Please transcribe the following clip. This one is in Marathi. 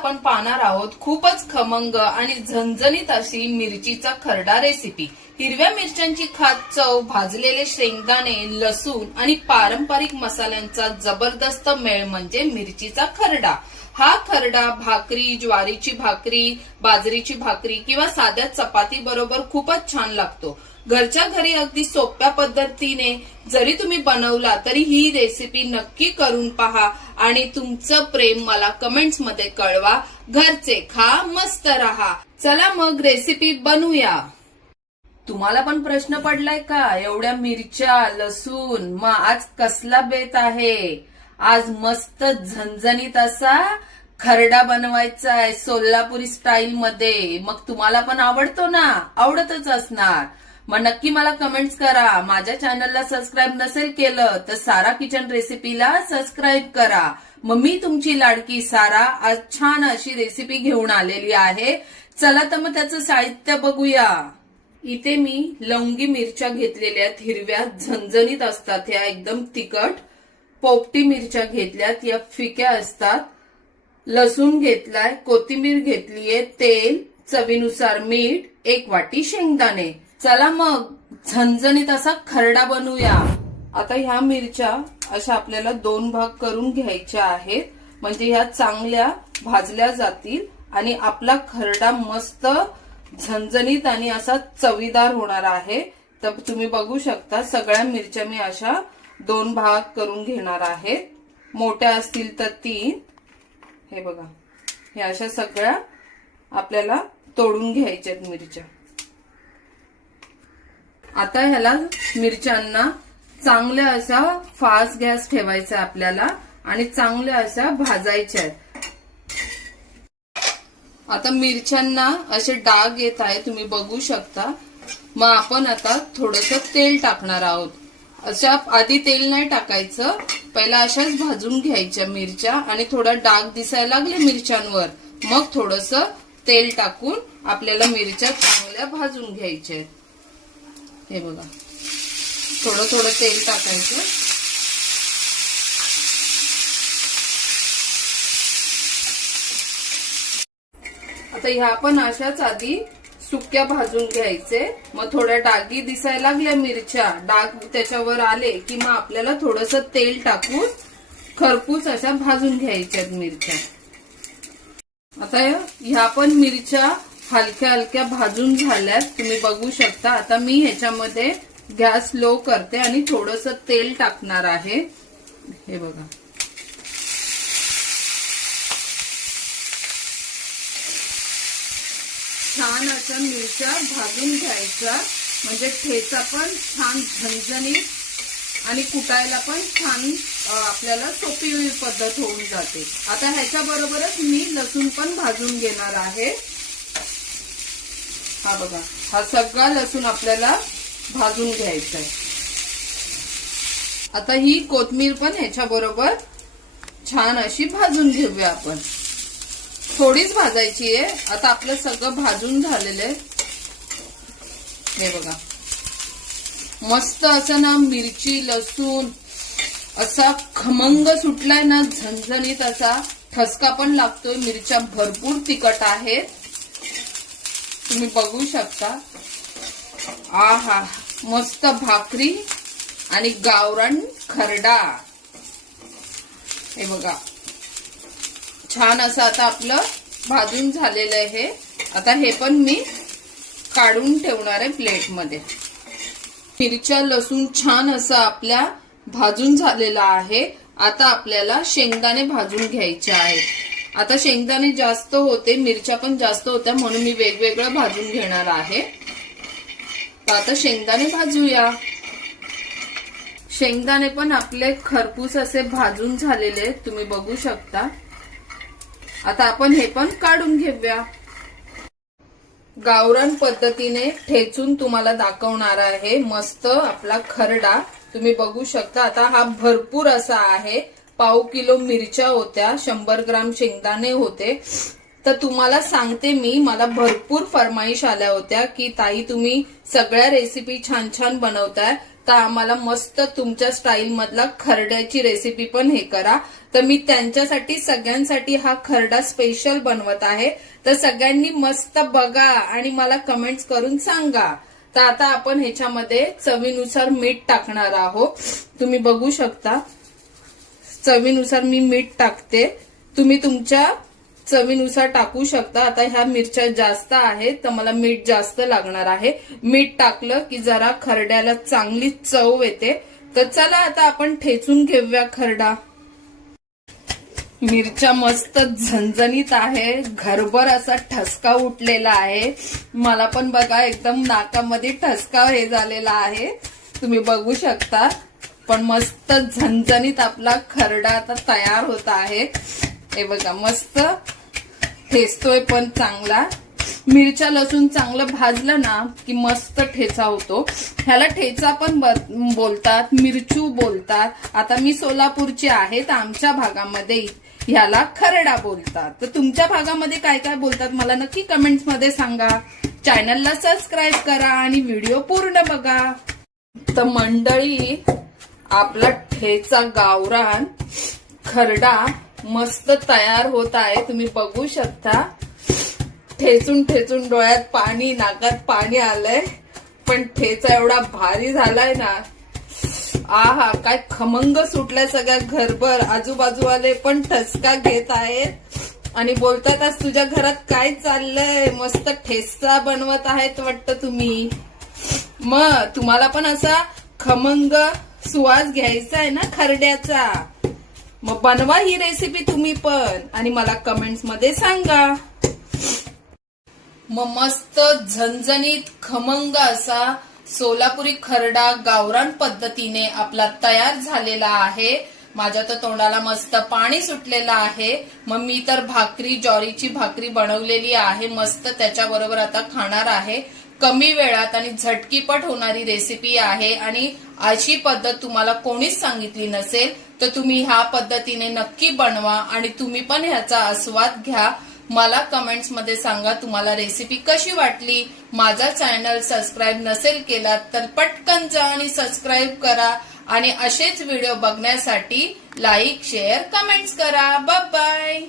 आपण पाहणार आहोत खूपच खमंग आणि झणझणीत अशी मिरचीचा खरडा रेसिपी हिरव्या मिरच्यांची खात चव भाजलेले शेंगदाणे लसूण आणि पारंपरिक मसाल्यांचा जबरदस्त मेळ म्हणजे मिरचीचा खरडा. हा खरडा भाकरी ज्वारीची भाकरी बाजरीची भाकरी किंवा साध्या चपाती बरोबर खूपच छान लागतो. घरच्या घरी अगदी सोप्या पद्धतीने जरी तुम्ही बनवला तरी ही रेसिपी नक्की करून पहा आणि तुमचं प्रेम मला कमेंट्समध्ये कळवा. घरचे खा मस्त रहा. चला मग रेसिपी बनवूया. तुम्हाला पण प्रश्न पडलाय का? एवढ्या मिरच्या लसूण मग आज कसला बेत आहे? आज मस्त झणझणीत असा खरडा बनवायचा आहे सोलापुरी स्टाईल मध्ये. मग तुम्हाला पण आवडतो ना? आवडतच असणार. मग नक्की मला कमेंट्स करा. माझ्या चॅनलला सबस्क्राईब नसेल केलं तर सारा किचन रेसिपीला सबस्क्राईब करा. मग मी तुमची लाडकी सारा आज छान अशी रेसिपी घेऊन आलेली आहे. चला तर मग त्याचं साहित्य बघूया. इथे मी लवंगी मिरच्या घेतलेल्या आहेत. हिरव्या झणझणीत असतात. ह्या एकदम तिखट पोपटी मिरच्या घेतल्यात. या फिक्या असतात. लसूण घेतलाय कोथिंबीर घेतलीये तेल चवीनुसार मीठ एक वाटी शेंगदाणे. चला मग झणझणीत असा खरडा बनवूया आता ह्या मिरच्या अशा आपल्याला दोन भाग करून घ्यायच्या आहेत. म्हणजे ह्या चांगल्या भाजल्या जातील आणि आपला खरडा मस्त झणझणीत आणि असा चवीदार होणार आहे. तर तुम्ही बघू शकता सगळ्या मिरच्या मी अशा दोन भाग करून घेणार आहेत. मोठ्या असतील तर तीन. हे बघा हे अशा सगळ्या आपल्याला तोडून घ्यायच्यात मिरच्या. आता ह्याला मिरच्यांना चांगल्या अशा फास्ट गॅस ठेवायचा आहे आपल्याला आणि चांगल्या अशा भाजायच्या आहेत. आता मिरच्यांना असे डाग येत आहे तुम्ही बघू शकता. मग आपण आता थोडस तेल टाकणार आहोत. अशा आधी तेल नाही टाकायचं. पहिला अशाच भाजून घ्यायच्या मिरच्या आणि थोडा डाग दिसायला लागले मिरच्यांवर. मग थोडस तेल टाकून आपल्याला मिरच्या चांगल्या भाजून घ्यायच्या आहेत. हे बघा. थोडं थोडं तेल टाकायचं. आता ह्या पण अशाच आधी सुक्या भाजून घ्यायचे. मग थोड्या डागी दिसायला लागल्या मिरच्या. डाग त्याच्यावर आले की मग आपल्याला थोडस तेल टाकून खरपूस अशा भाजून घ्यायच्यात मिरच्या. आता ह्या पण मिरच्या हलक्या हलक्या भाजून झाल्यात. तुम्ही बघू शकता. आता मी ह्याच्यामध्ये गॅस लो करते आणि थोडस तेल टाकणार आहे. हे बघा. छान अशा मिरच्या भाजून घ्यायच्या म्हणजे ठेचा पण छान झणझणीत आणि कुटायला पण छान आपल्याला सोपी पद्धत होऊन जाते. आता ह्याच्या बरोबरच मी लसूण पण भाजून घेणार आहे. हा बघा हा सगळा लसूण आपल्याला भाजून घ्यायचा आहे. आता ही कोथमीर पण ह्याच्या बरोबर छान अशी भाजून घेऊया आपण. थोडीच भाजायची आहे. आता आपलं सगळं भाजून झालेलं आहे. हे बघा. मस्त असं ना मिरची लसूण असा खमंग सुटलाय ना झणझणीत असा ठसका पण लागतोय. मिरच्या भरपूर तिखट आहेत. तुम्ही बघू शकता. आ हा मस्त भाकरी आणि गावरण खरडा. हे बघा. छान असं आता आपलं भाजून झालेलं आहे आता हे पण मी काढून ठेवणार आहे प्लेटमध्ये. मिरच्या लसूण छान असं आपल्या भाजून झालेला आहे. आता आपल्याला शेंगदाणे भाजून घ्यायचे आहेत. आता शेंगदाणे जास्त होते मिरच्या पण जास्त होत्या म्हणून मी वेगवेगळं भाजून घेणार आहे. तर आता शेंगदाणे भाजूया. शेंगदाणे पण आपले खरपूस असे भाजून झालेले तुम्ही बघू शकता. आता आपण हे पण काढून घेऊया. गावरान पद्धतीने ठेचून तुम्हाला दाखवणार आहे मस्त आपला खरडा. तुम्ही बघू शकता आता हा भरपूर असा आहे. पाव किलो मिरच्या होत्या शंभर ग्राम शेंगदाणे होते. तर तुम्हाला सांगते मी मला भरपूर फरमाईश आल्या होत्या की ताई तुम्ही सगळ्या रेसिपी छान छान बनवताय. तर आम्हाला मस्त तुमच्या स्टाईल मधला खरड्याची रेसिपी पण हे करा. तर मी त्यांच्यासाठी सगळ्यांसाठी हा खरडा स्पेशल बनवत आहे. तर सगळ्यांनी मस्त बघा आणि मला कमेंट्स करून सांगा. तर आता आपण ह्याच्यामध्ये चवीनुसार मीठ टाकणार आहोत. तुम्ही बघू शकता. चवीनुसार मी मीठ टाकते. तुम्ही तुमच्या चवीनुसार टाकू शकता. आता ह्या मिरच्या जास्त आहेत तर मला मीठ जास्त लागणार आहे. मीठ टाकलं की जरा खरड्याला चांगली चव येते. तर चला आता आपण ठेचून घेऊया खरडा. मिरच्या मस्त झणझणीत आहे. घरभर असा ठसका उठलेला आहे. मला पण बघा एकदम नाकामध्ये ठसका हे झालेला आहे. तुम्ही बघू शकता. पण मस्त झणझणीत आपला खरडा आता तयार होत आहे. हे बघा मस्त ठेचतोय पण चांगला. मिरच्या लसूण चांगलं भाजलं ना की मस्त ठेचा होतो. ह्याला ठेचा पण बोलतात मिरचू बोलतात. आता मी सोलापूरची आहे तर आमच्या भागामध्ये ह्याला खरडा बोलतात. तर तुमच्या भागामध्ये काय काय बोलतात मला नक्की कमेंट्समध्ये सांगा. चॅनलला सबस्क्राईब करा आणि व्हिडिओ पूर्ण बघा. तर मंडळी आपला ठेचा गावरान खरडा मस्त तयार होत आहे. तुम्ही बघू शकता. ठेचून ठेचून डोळ्यात पाणी नाकात पाणी आलंय. पण ठेचा एवढा भारी झालाय ना. आहा काय खमंग सुटलाय सगळ्या घरभर. आजूबाजूवाले पण ठसका घेत आहेत. आणि बोलतात आज तुझ्या घरात काय चाललंय? मस्त ठेचा बनवत आहेत वाटतं तुम्ही. मग तुम्हाला पण असा खमंग सुवास घ्यायचा आहे ना खरड्याचा. मग बनवा ही रेसिपी तुम्ही पण आणि मला कमेंट्समध्ये सांगा. मग मस्त झणझणीत खमंग असा सोलापुरी खरडा गावरान पद्धतीने आपला तयार झालेला आहे. माझ्या तर तोंडाला मस्त पाणी सुटलेलं आहे. मग मी तर भाकरी ज्वारीची भाकरी बनवलेली आहे. मस्त त्याच्याबरोबर आता खाणार आहे. कमी वेळात आणि झटकीपट होणारी रेसिपी आहे आणि अशी पद्धत तुम्हाला कोणीच सांगितली नसेल तर तुम्ही ह्या पद्धतीने नक्की बनवा आणि तुम्ही पण ह्याचा आस्वाद घ्या. मला कमेंट्समध्ये सांगा तुम्हाला रेसिपी कशी वाटली. माझा चॅनल सबस्क्राईब नसेल केला तर पटकन जा आणि सबस्क्राईब करा. आणि असेच व्हिडिओ बघण्यासाठी लाईक शेअर कमेंट्स करा. बाय